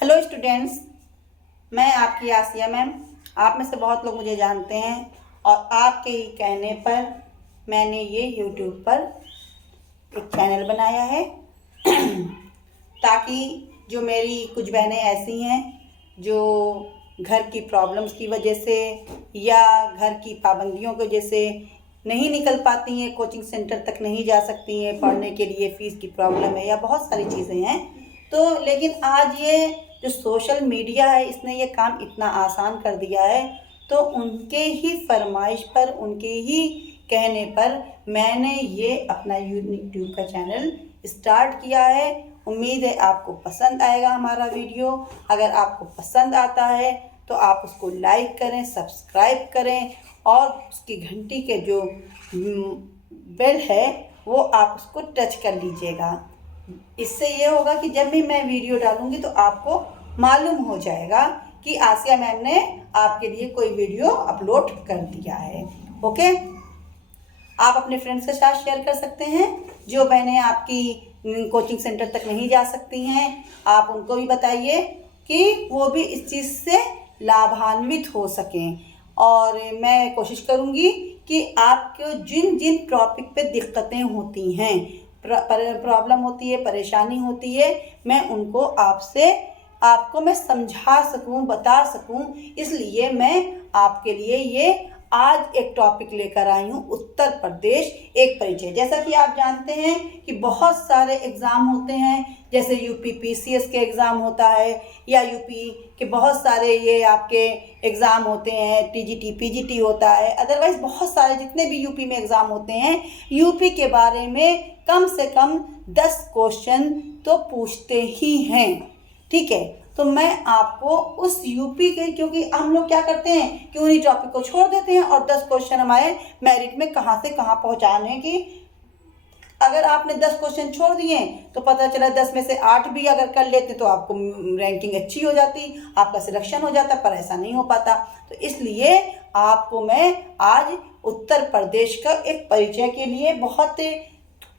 Hello students, मैं आपकी आसिया ma'am. आप में से बहुत लोग मुझे जानते हैं और आपके ही कहने पर मैंने ये यूट्यूब पर एक चैनल बनाया है ताकि जो मेरी कुछ बहनें ऐसी हैं जो घर की प्रॉब्लम्स की वजह से या घर की पाबंदियों की वजह से नहीं निकल पाती हैं, कोचिंग सेंटर तक नहीं जा सकती हैं, पढ़ने के लिए फ़ीस की प्रॉब्लम है या बहुत सारी चीज़ें हैं। तो लेकिन आज ये जो सोशल मीडिया है इसने ये काम इतना आसान कर दिया है, तो उनके ही फरमाइश पर, उनके ही कहने पर मैंने ये अपना यूट्यूब का चैनल स्टार्ट किया है। उम्मीद है आपको पसंद आएगा हमारा वीडियो। अगर आपको पसंद आता है तो आप उसको लाइक करें, सब्सक्राइब करें और उसकी घंटी के जो बेल है वो आप उसको टच कर लीजिएगा। इससे ये होगा कि जब भी मैं वीडियो डालूंगी तो आपको मालूम हो जाएगा कि आसिया मैम ने आपके लिए कोई वीडियो अपलोड कर दिया है। ओके, आप अपने फ्रेंड्स के साथ शेयर कर सकते हैं। जो बहनें आपकी कोचिंग सेंटर तक नहीं जा सकती हैं, आप उनको भी बताइए कि वो भी इस चीज़ से लाभान्वित हो सकें। और मैं कोशिश करूँगी कि आपको जिन जिन टॉपिक पे दिक्कतें होती हैं, प्रॉब्लम होती है, परेशानी होती है, मैं उनको आपको मैं समझा सकूं, बता सकूं। इसलिए मैं आपके लिए ये आज एक टॉपिक लेकर आई हूँ, उत्तर प्रदेश एक परिचय। जैसा कि आप जानते हैं कि बहुत सारे एग्ज़ाम होते हैं, जैसे यूपी पीसीएस के एग्ज़ाम होता है या यूपी के बहुत सारे ये आपके एग्ज़ाम होते हैं, टीजीटी पीजीटी होता है, अदरवाइज़ बहुत सारे जितने भी यूपी में एग्ज़ाम होते हैं, यूपी के बारे में कम से कम 10 क्वेश्चन तो पूछते ही हैं। ठीक है, तो मैं आपको उस यूपी के, क्योंकि हम लोग क्या करते हैं कि उन्हीं टॉपिक को छोड़ देते हैं और 10 क्वेश्चन हमारे मेरिट में कहाँ से कहाँ पहुँचाने की। अगर आपने 10 क्वेश्चन छोड़ दिए तो पता चला 10 में से 8 भी अगर कर लेते तो आपको रैंकिंग अच्छी हो जाती, आपका सिलेक्शन हो जाता, पर ऐसा नहीं हो पाता। तो इसलिए आपको मैं आज उत्तर प्रदेश का एक परिचय के लिए बहुत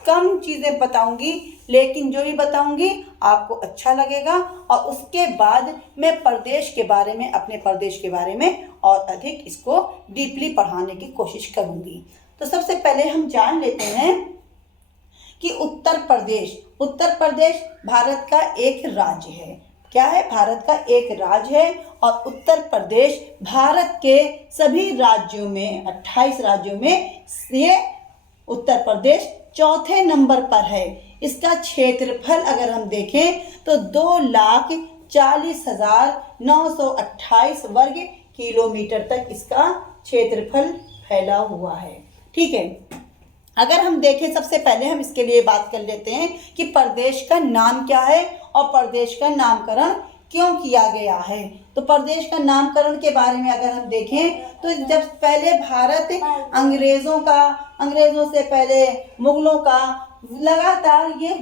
कम चीज़ें बताऊंगी, लेकिन जो भी बताऊंगी आपको अच्छा लगेगा। और उसके बाद मैं प्रदेश के बारे में, अपने प्रदेश के बारे में और अधिक इसको डीपली पढ़ाने की कोशिश करूंगी। तो सबसे पहले हम जान लेते हैं कि उत्तर प्रदेश भारत का एक राज्य है। क्या है? भारत का एक राज्य है और उत्तर प्रदेश भारत के सभी राज्यों में, 28 राज्यों में ये उत्तर प्रदेश चौथे नंबर पर है। इसका क्षेत्रफल अगर हम देखें तो 2,40,928 वर्ग किलोमीटर तक इसका क्षेत्रफल फैला हुआ है। ठीक है, अगर हम देखें, सबसे पहले हम इसके लिए बात कर लेते हैं कि प्रदेश का नाम क्या है और प्रदेश का नामकरण क्यों किया गया है। तो प्रदेश का नामकरण के बारे में अगर हम देखें तो जब पहले भारत अंग्रेजों से पहले मुगलों का लगातार ये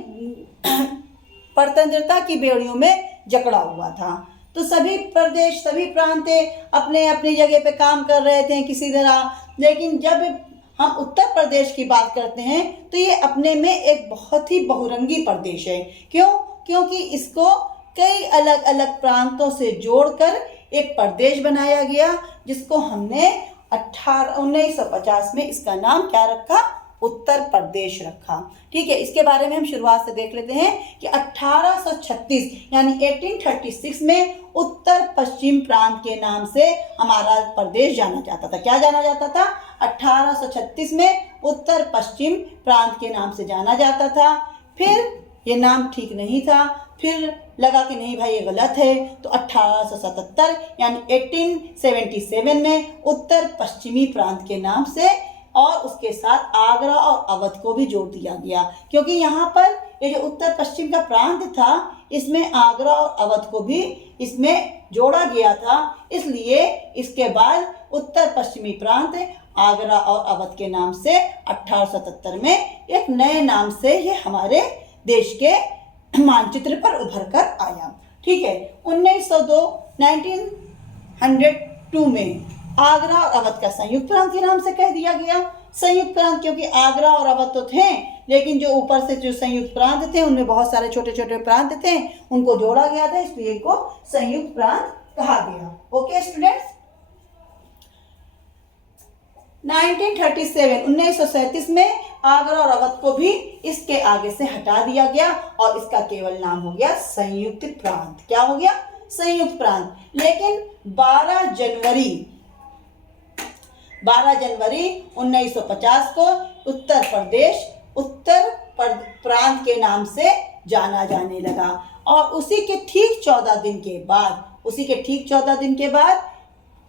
स्वतंत्रता की बेड़ियों में जकड़ा हुआ था, तो सभी प्रदेश, सभी प्रांत अपने अपनी जगह पे काम कर रहे थे किसी तरह। लेकिन जब हम उत्तर प्रदेश की बात करते हैं तो ये अपने में एक बहुत ही बहुरंगी प्रदेश है। क्यों? क्योंकि इसको कई अलग अलग प्रांतों से जोड़कर एक प्रदेश बनाया गया, जिसको हमने 1950 में इसका नाम क्या रखा? उत्तर प्रदेश रखा। ठीक है, इसके बारे में हम शुरुआत से देख लेते हैं कि 1836 यानी 1836 में उत्तर पश्चिम प्रांत के नाम से हमारा प्रदेश जाना जाता था। क्या जाना जाता था? 1836 में उत्तर पश्चिम प्रांत के नाम से जाना जाता था। फिर ये नाम ठीक नहीं था, फिर लगा कि नहीं भाई ये गलत है, तो 1877 यानी 1877 में उत्तर पश्चिमी प्रांत के नाम से और उसके साथ आगरा और अवध को भी जोड़ दिया गया, क्योंकि यहाँ पर ये जो उत्तर पश्चिम का प्रांत था इसमें आगरा और अवध को भी इसमें जोड़ा गया था। इसलिए इसके बाद उत्तर पश्चिमी प्रांत आगरा और अवध के नाम से 1877 में एक नए नाम से ये हमारे देश के मानचित्र पर उभर कर आया। ठीक है, 1902 में आगरा और अवध का संयुक्त प्रांत के नाम से कह दिया गया। संयुक्त प्रांत क्योंकि आगरा और अवध तो थे लेकिन जो ऊपर से जो संयुक्त प्रांत थे उनमें बहुत सारे छोटे छोटे प्रांत थे, उनको जोड़ा गया था, इसलिए इनको संयुक्त प्रांत कहा गया। ओके स्टूडेंट्स, 1937 में आगरा और अवध को भी इसके आगे से हटा दिया गया और इसका केवल नाम हो गया संयुक्त प्रांत। क्या हो गया? संयुक्त प्रांत। लेकिन 12 जनवरी 1950 को उत्तर प्रांत के नाम से जाना जाने लगा और उसी के ठीक 14 दिन के बाद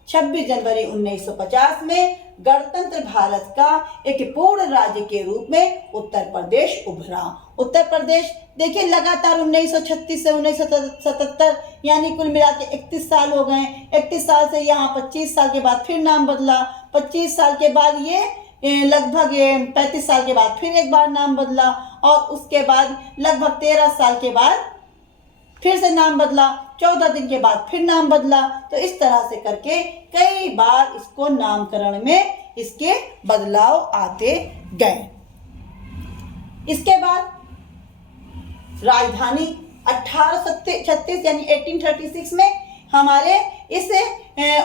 26 जनवरी 1950 में गणतंत्र भारत का एक पूर्ण राज्य के रूप में उत्तर प्रदेश उभरा। उत्तर प्रदेश देखिए लगातार 1936 से 1977 यानी कुल मिला के 31 साल हो गए। 31 साल से यहाँ 25 साल के बाद फिर नाम बदला, 25 साल के बाद ये लगभग 35 साल के बाद फिर एक बार नाम बदला और उसके बाद लगभग 13 साल के बाद फिर से नाम बदला, 14 दिन के बाद फिर नाम बदला। तो इस तरह से करके कई बार इसको नामकरण में इसके बदलाव आते गए। इसके बाद राजधानी 1836 यानी 1836 में हमारे इस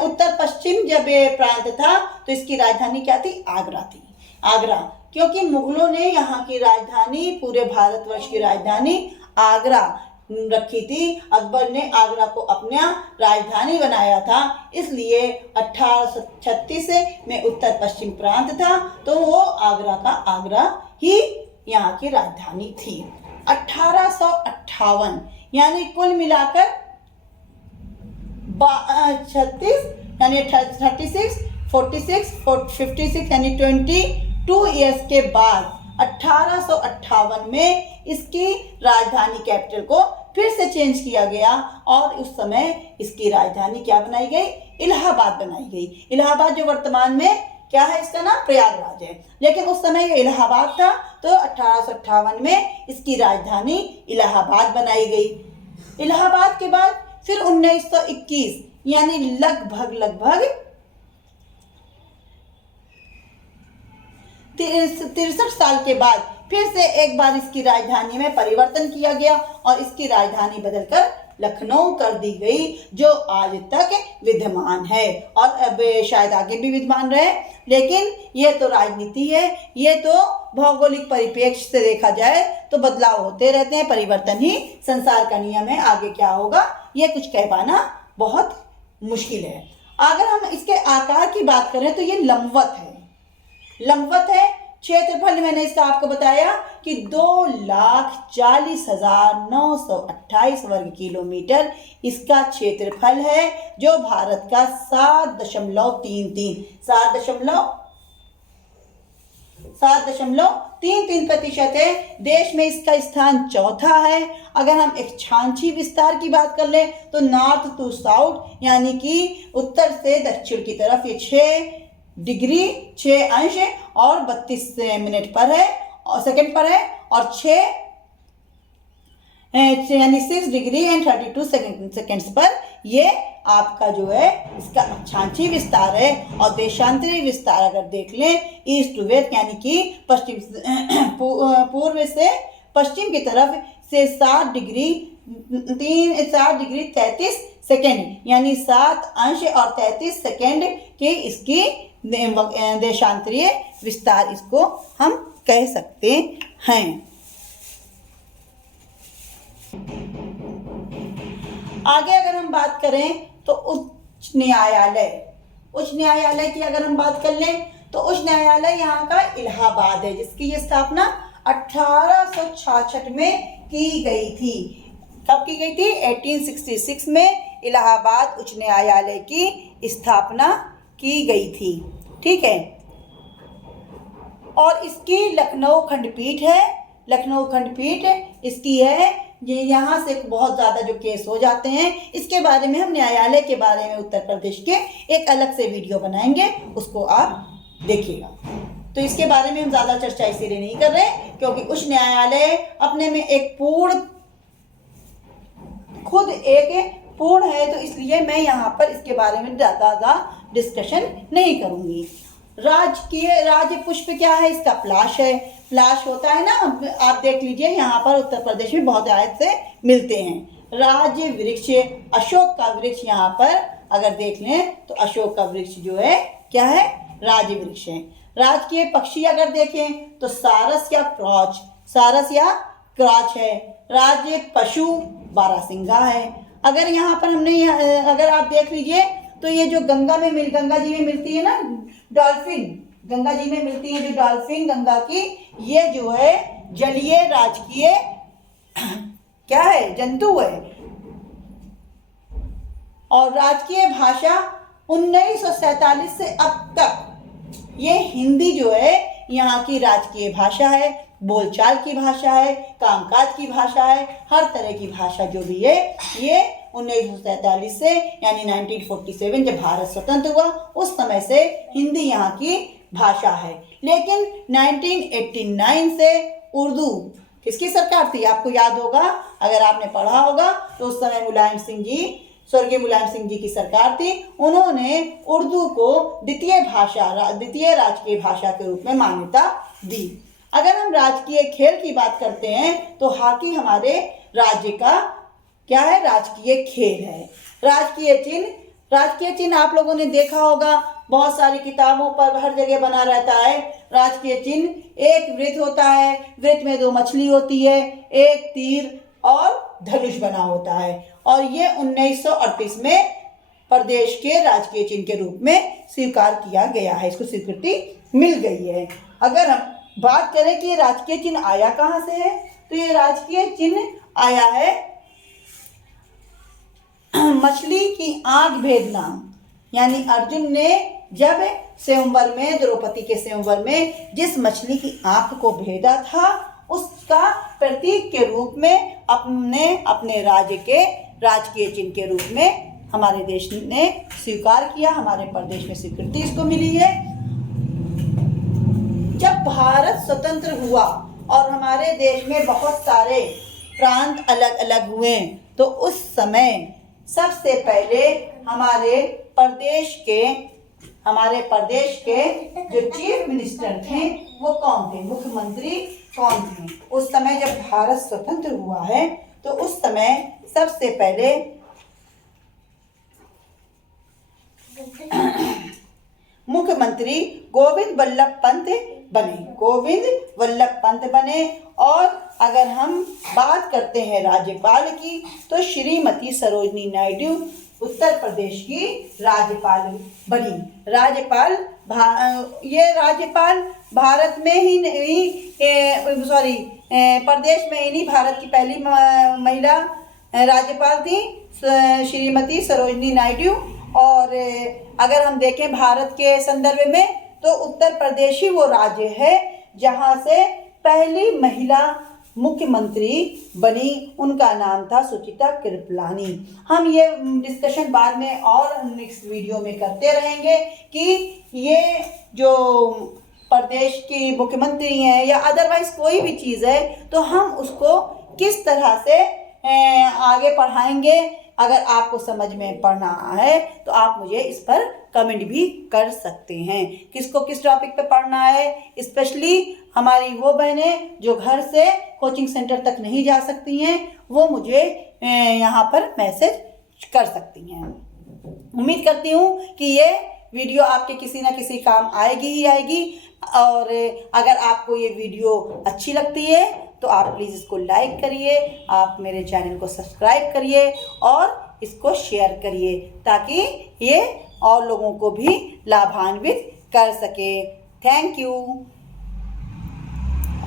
उत्तर पश्चिम जब प्रांत था तो इसकी राजधानी क्या थी? आगरा थी। आगरा क्योंकि मुगलों ने यहाँ की राजधानी, पूरे भारतवर्ष की राजधानी आगरा रखी थी। अकबर ने आगरा को अपना राजधानी बनाया था, इसलिए 1836 में उत्तर पश्चिम प्रांत था तो वो आगरा ही यहाँ की राजधानी थी। 1858 यानी कुल मिलाकर 36 यानी 36, 46, 56 यानी 22 ईयर्स के बाद 1858 में इसकी राजधानी कैपिटल को फिर से चेंज किया गया और उस समय इसकी राजधानी क्या बनाई गई? इलाहाबाद बनाई गई। इलाहाबाद जो वर्तमान में क्या है? इसका नाम प्रयागराज है, लेकिन उस समय ये इलाहाबाद था तो 1858 में इसकी राजधानी इलाहाबाद बनाई गई। इलाहाबाद के बाद फिर 1921 यानी लगभग 63 साल के बाद फिर से एक बार इसकी राजधानी में परिवर्तन किया गया और इसकी राजधानी बदलकर लखनऊ कर दी गई, जो आज तक विद्यमान है और अब शायद आगे भी विद्यमान रहे। लेकिन ये तो राजनीति है, ये तो भौगोलिक परिप्रेक्ष्य से देखा जाए तो बदलाव होते रहते हैं, परिवर्तन ही संसार का नियम है। आगे क्या होगा ये कुछ कह पाना बहुत मुश्किल है। अगर हम इसके आकार की बात करें तो ये लंबवत है। क्षेत्रफल मैंने इसका आपको बताया कि 2,40,928 वर्ग किलोमीटर इसका क्षेत्रफल है, जो भारत का 7.33% है। देश में इसका स्थान चौथा है। अगर हम एक्छांशी विस्तार की बात कर लें तो नॉर्थ टू साउथ यानी कि उत्तर से दक्षिण की तरफ ये 6 डिग्री 6 अंश और 32 मिनट पर है और सेकंड पर है और 6 यानी 6 डिग्री एंड 32 सेकंड्स पर ये आपका जो है इसका अक्षांशीय विस्तार है। और देशांतरी विस्तार अगर देख लें ईस्ट टू वेस्ट यानी कि पूर्व से पश्चिम की तरफ से 7 डिग्री 33 सेकंड यानी 7 अंश और 33 सेकंड की इसकी देशांतरीय विस्तार इसको हम कह सकते हैं। आगे अगर हम बात करें तो उच्च न्यायालय की अगर हम बात कर लें तो उच्च न्यायालय यहाँ का इलाहाबाद है, जिसकी ये स्थापना 1866 में की गई थी। कब की गई थी? 1866 में इलाहाबाद उच्च न्यायालय की स्थापना की गई थी। ठीक है। और इसकी लखनऊ खंडपीठ इसकी है। ये यहाँ से बहुत ज़्यादा जो केस हो जाते हैं, इसके बारे में हम न्यायालय के बारे में उत्तर प्रदेश के एक अलग से वीडियो बनाएंगे, उसको आप देखिएगा। तो इसके बारे में हम ज़्यादा चर्चा इसीलिए नहीं कर रहे क्योंकि उच्च न्यायालय अपने में एक पूर्ण है, तो इसलिए मैं यहाँ पर इसके बारे में ज़्यादा डिस्कशन नहीं करूँगी। राजकीय राज्य पुष्प क्या है? इसका पलाश है। पलाश होता है ना, आप देख लीजिए यहाँ पर उत्तर प्रदेश में बहुत आयत से मिलते हैं। राज्य वृक्ष, अशोक का वृक्ष यहाँ पर अगर देख लें तो अशोक का वृक्ष जो है क्या है? राज्य वृक्ष है। राजकीय पक्षी अगर देखें तो सारस या क्रॉच, सारस या क्रॉच है। राज्य पशु बारहसिंगा है। अगर यहाँ पर अगर आप देख लीजिए तो ये जो गंगा जी में मिलती है ना डॉल्फिन, गंगा जी में मिलती है जो डॉल्फिन गंगा की, ये जो है जलीय राजकीय क्या है? जंतु है। और राजकीय भाषा 1947 से अब तक ये हिंदी जो है यहाँ की राजकीय भाषा है, बोलचाल की भाषा है, कामकाज की भाषा है, हर तरह की भाषा जो भी है ये 1947 से यानी 1947 जब भारत स्वतंत्र हुआ उस समय से हिंदी यहाँ की भाषा है। लेकिन 1989 से उर्दू किसकी सरकार थी? आपको याद होगा, अगर आपने पढ़ा होगा तो उस समय स्वर्गीय मुलायम सिंह जी की सरकार थी। उन्होंने उर्दू को द्वितीय राजकीय भाषा के रूप में मान्यता दी। अगर हम राजकीय खेल की बात करते हैं तो हॉकी हमारे राज्य का क्या है? राजकीय खेल है। राजकीय चिन्ह आप लोगों ने देखा होगा, बहुत सारी किताबों पर हर जगह बना रहता है। राजकीय चिन्ह एक वृत्त होता है, वृत्त में 2 मछली होती है, एक तीर और धनुष बना होता है, और ये 1938 में प्रदेश के राजकीय चिन्ह के रूप में स्वीकार किया गया है, इसको स्वीकृति मिल गई है। अगर हम बात करें कि राजकीय चिन्ह आया कहाँ से है, तो ये राजकीय चिन्ह आया है मछली की आंख भेदना, यानी अर्जुन ने जब स्वयंवर में, द्रौपदी के स्वयंवर में जिस मछली की आंख को भेदा था उसका प्रतीक के रूप में अपने राज्य के राजकीय चिन्ह के रूप में हमारे देश ने स्वीकार किया, हमारे प्रदेश में स्वीकृति इसको मिली है। जब भारत स्वतंत्र हुआ और हमारे देश में बहुत सारे प्रांत अलग अलग हुए तो उस समय सबसे पहले हमारे प्रदेश के जो चीफ मिनिस्टर थे वो कौन थे? मुख्यमंत्री कौन थे? उस समय जब भारत स्वतंत्र हुआ है तो उस समय सबसे पहले मुख्यमंत्री गोविंद वल्लभ पंत बने। और अगर हम बात करते हैं राज्यपाल की तो श्रीमती सरोजिनी नायडू उत्तर प्रदेश की राज्यपाल बनी। ये राज्यपाल भारत में ही नहीं, प्रदेश में ही नहीं, भारत की पहली महिला राज्यपाल थी श्रीमती सरोजिनी नायडू। और अगर हम देखें भारत के संदर्भ में तो उत्तर प्रदेश ही वो राज्य है जहाँ से पहली महिला मुख्यमंत्री बनी, उनका नाम था सुचिता कृपलानी। हम ये डिस्कशन बाद में और नेक्स्ट वीडियो में करते रहेंगे कि ये जो प्रदेश की मुख्यमंत्री हैं या अदरवाइज कोई भी चीज़ है तो हम उसको किस तरह से आगे पढ़ाएंगे। अगर आपको समझ में पढ़ना है तो आप मुझे इस पर कमेंट भी कर सकते हैं किसको किस टॉपिक पे पढ़ना है। स्पेशली हमारी वो बहनें जो घर से कोचिंग सेंटर तक नहीं जा सकती हैं वो मुझे यहाँ पर मैसेज कर सकती हैं। उम्मीद करती हूँ कि ये वीडियो आपके किसी ना किसी काम आएगी ही आएगी। और अगर आपको ये वीडियो अच्छी लगती है तो आप प्लीज़ इसको लाइक करिए, आप मेरे चैनल को सब्सक्राइब करिए और इसको शेयर करिए ताकि ये और लोगों को भी लाभान्वित कर सके। Thank you.